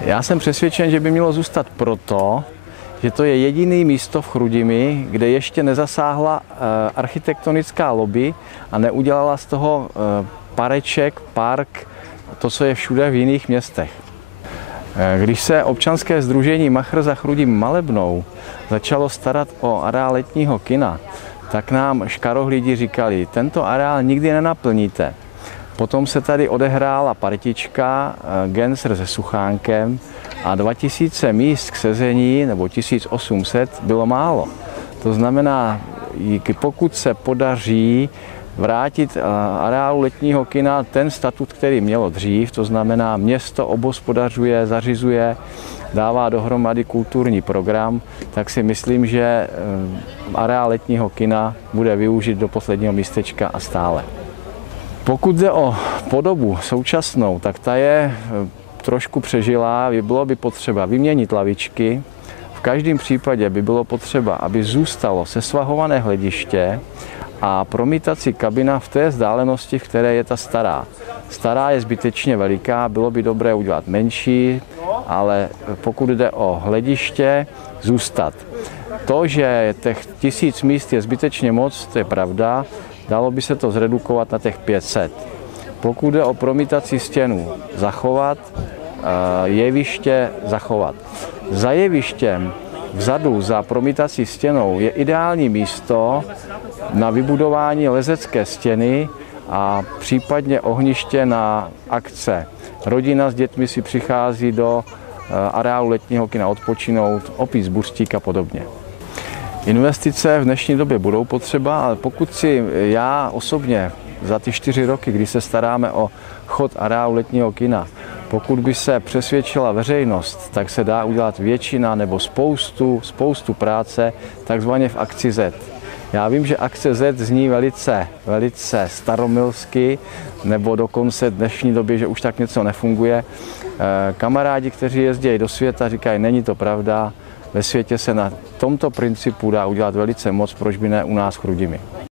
Já jsem přesvědčen, že by mělo zůstat proto, že to je jediné místo v Chrudimi, kde ještě nezasáhla architektonická lobby a neudělala z toho pareček, park, to, co je všude v jiných městech. Když se občanské sdružení Machr za Chrudim Malebnou začalo starat o areál letního kina, tak nám škarohlídi říkali, tento areál nikdy nenaplníte. Potom se tady odehrála partička Gensr se Suchánkem a 2000 míst k sezení, nebo 1800, bylo málo. To znamená, pokud se podaří vrátit areálu letního kina ten statut, který mělo dřív, to znamená město obhospodařuje, zařizuje, dává dohromady kulturní program, tak si myslím, že areál letního kina bude využit do posledního místečka a stále. Pokud jde o podobu současnou, tak ta je trošku přežilá, bylo by potřeba vyměnit lavičky. V každém případě by bylo potřeba, aby zůstalo sesvahované hlediště a promítací kabina v té vzdálenosti, v které je ta stará. Stará je zbytečně veliká, bylo by dobré udělat menší, ale pokud jde o hlediště, zůstat. To, že těch 1000 míst je zbytečně moc, to je pravda, dalo by se to zredukovat na těch 500. Pokud jde o promítací stěnu, zachovat, jeviště zachovat. Za jevištěm vzadu, za promítací stěnou, je ideální místo na vybudování lezecké stěny a případně ohniště na akce. Rodina s dětmi si přichází do areálu letního kina odpočinout, opít buřtík a podobně. Investice v dnešní době budou potřeba, ale pokud si já osobně za ty 4 roky, kdy se staráme o chod areálu letního kina, pokud by se přesvědčila veřejnost, tak se dá udělat většina nebo spoustu práce takzvaně v akci Z. Já vím, že akce Z zní velice staromilsky, nebo dokonce v dnešní době, že už tak něco nefunguje. Kamarádi, kteří jezdí do světa, říkají, není to pravda, ve světě se na tomto principu dá udělat velice moc, proč by ne u nás v Chrudimi.